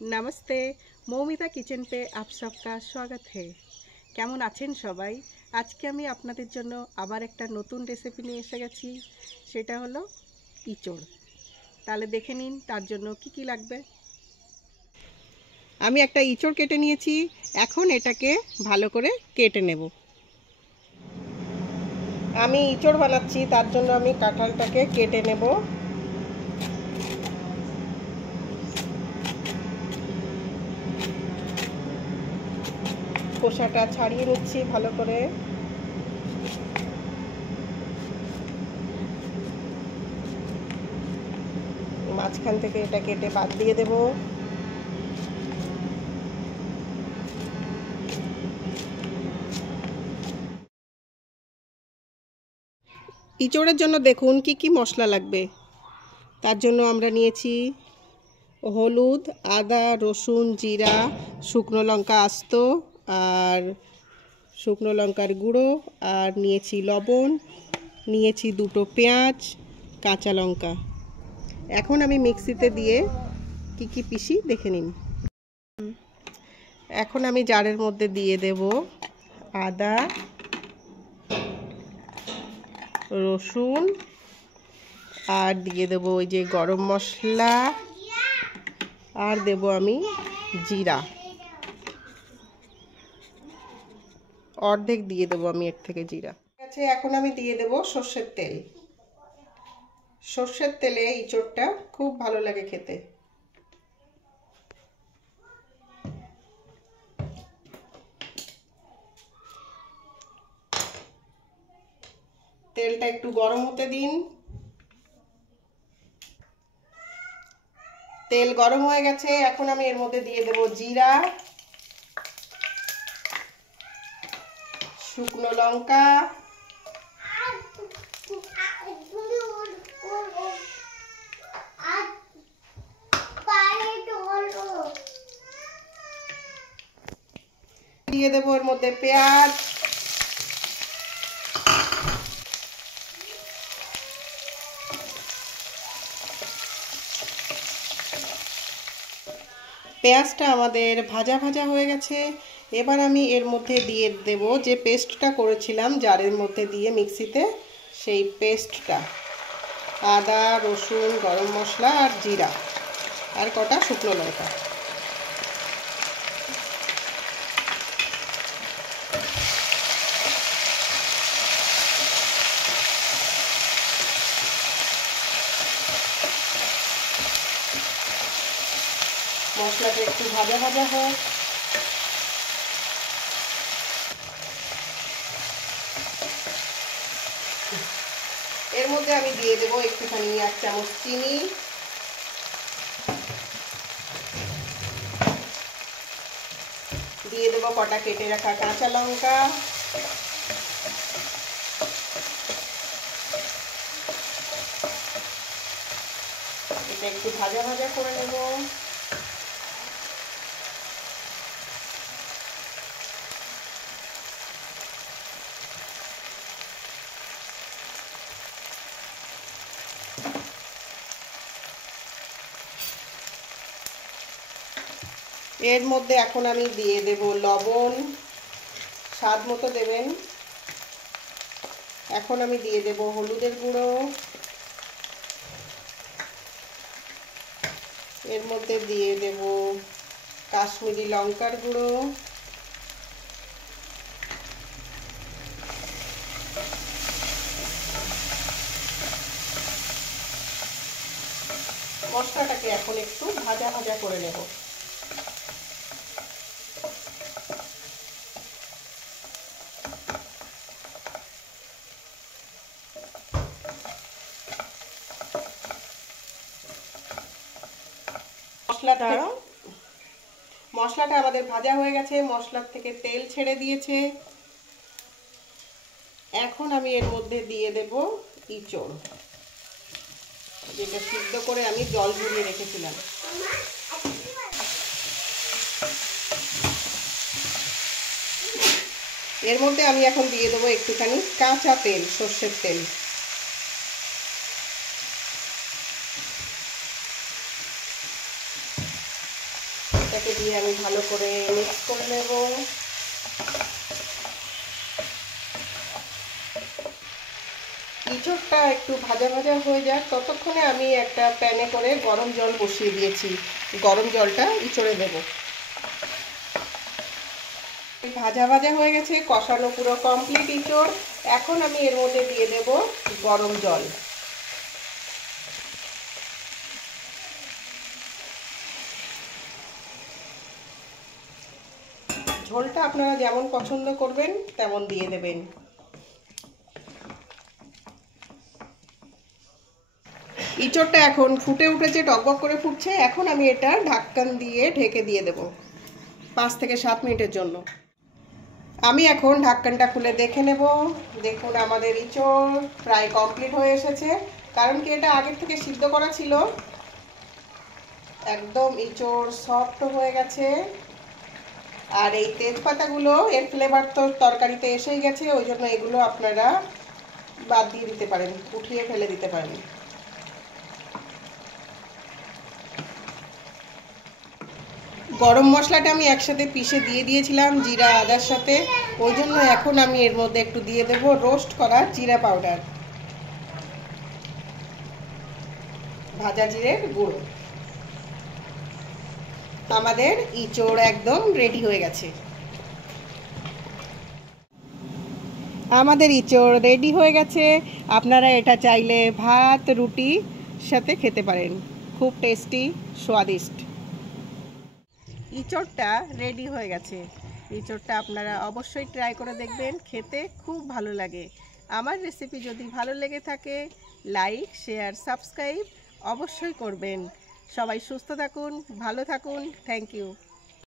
नमस्ते, মৌমিতা কিচেন पे आप सबका स्वागत है। কেমন আছেন সবাই? আজকে আমি আপনাদের জন্য আবার একটা নতুন রেসিপি নিয়ে এসে গেছি। সেটা হলো ইঁচড়। তাহলে দেখে নিন তার জন্য কি কি লাগবে। আমি একটা ইঁচড় কেটে নিয়েছি। এখন এটাকে ভালো করে কেটে নেব। আমি ইঁচড় বানাচ্ছি, তার জন্য আমি কাঁঠালটাকে কেটে নেব। খোসাটা ছাড়িয়ে নিচ্ছি ভালো করে। মাঝখান থেকে এটা কেটে বাদ দিয়ে দেব। ইঁচড়ের জন্য দেখুন কি কি মশলা লাগবে। তার জন্য আমরা নিয়েছি হলুদ, আদা, রসুন, জিরা, শুকনো লঙ্কা আস্ত আর শুকনো লঙ্কার গুঁড়ো, আর নিয়েছি লবণ, নিয়েছি দুটো পেঁয়াজ, কাঁচা লঙ্কা। এখন আমি মিক্সিতে দিয়ে কি কি পিষি দেখে নিন। এখন আমি জারের মধ্যে দিয়ে দেব আদা, রসুন, আর দিয়ে দেব ওই যে গরম মশলা, আর দেব আমি জিরা, অর্ধেক দিয়ে দেবো আমি এর থেকে জিরা। ঠিক আছে, এখন আমি দিয়ে দেব সর্ষের তেল। সর্ষের তেলে ইঁচড়টা খুব ভালো লাগে খেতে। তেলটা একটু গরম হতে দিন। তেল গরম হয়ে গেছে, এখন আমি এর মধ্যে দিয়ে দেব জিরা, শুকনো লঙ্কা, দিয়ে দেব এর মধ্যে পেঁয়াজ, পেঁয়াজটা আমাদের ভাজা ভাজা হয়ে গেছে। এবার আমি এর মধ্যে দিয়ে দেব যে পেস্টটা করেছিলাম জারের মধ্যে দিয়ে মিক্সিতে, সেই পেস্টটা, আদা, রসুন, গরম মশলা আর জিরা আর কটা শুকনো লঙ্কা। মশলাটা একটু ভাজা ভাজা হোক। এর মধ্যে আমি দিয়ে দেবো একটুখানি 1 চামচ চিনি, দিয়ে দেবো কটা কেটে রাখা কাঁচা লঙ্কা, এটা একটু ভাজা ভাজা করে নেব। এর মধ্যে এখন আমি দিয়ে দেব লবণ, স্বাদ মতো দেবেন। এখন আমি দিয়ে দেব হলুদের গুঁড়ো, এর মধ্যে দিয়ে দেব কাশ্মীরি লঙ্কার গুঁড়ো, মশলাটাকে এখন একটু ভাজা ভাজা করে নেব। মশলাটা আমাদের ভাজা হয়ে গেছে, মশলার থেকে তেল ছেড়ে দিয়েছে। এখন আমি এর মধ্যে দিয়ে দেব ইঁচড়, যেটা সিদ্ধ করে আমি জল ঝরিয়ে রেখেছিলাম। এর মধ্যে আমি এখন দিয়ে দেবো একটুখানি কাঁচা তেল, সর্ষের তেল। এটাকে দিয়ে আমি ভালো করে মিক্স করে নেব। ইঁচড়টা একটু ভাজা ভাজা হয়ে যাক ততক্ষণে আমি একটা প্যানে করে গরম জল বসিয়ে দিয়েছি। গরম জলটা ইঁচড়ে দেব। ভাজা ভাজা হয়ে গেছে, কষানো পুরো কমপ্লিট ইঁচড়। এখন আমি এর মধ্যে দিয়ে দেব গরম জল। ঝোলটা আপনারা যেমন পছন্দ করবেন তেমন দিয়ে দেবেন। ইঁচড়টা এখন ফুটে উঠেছে, টকবক করে ফুটছে। এখন আমি এটা ঢাকন দিয়ে ঢেকে দিয়ে দেব 5 থেকে 7 মিনিটের জন্য। আমি এখন ঢাকনটা খুলে দেখে নেব। দেখুন আমাদের ইঁচড় প্রায় কমপ্লিট হয়ে এসেছে, কারণ কি এটা আগের থেকে সিদ্ধ করা ছিল। একদম ইঁচড় সফট হয়ে গেছে। আর এই তেজপাতাগুলো এর ফ্লেভার তো তরকারিতে এসেই গেছে, ওই জন্য এগুলো আপনারা বাদ দিয়ে দিতে পারেন, উঠিয়ে ফেলে দিতে পারেন। গরম মশলাটা আমি একসাথে পিষে দিয়ে দিয়েছিলাম জিরা আদার সাথে, ওই জন্য এখন আমি এর মধ্যে একটু দিয়ে দেব রোস্ট করা জিরা পাউডার, ভাজা জিরের গুঁড়ো। আমাদের ইঁচড় একদম রেডি হয়ে গেছে। আমাদের ইঁচড় রেডি হয়ে গেছে। আপনারা এটা চাইলে ভাত রুটির সাথে খেতে পারেন, খুব টেস্টি স্বাদিষ্ট। ইঁচড়টা রেডি হয়ে গেছে। ইঁচড়টা আপনারা অবশ্যই ট্রাই করে দেখবেন, খেতে খুব ভালো লাগে। আমার রেসিপি যদি ভালো লেগে থাকে লাইক শেয়ার সাবস্ক্রাইব অবশ্যই করবেন। সবাই সুস্থ থাকুন, ভালো থাকুন। Thank you.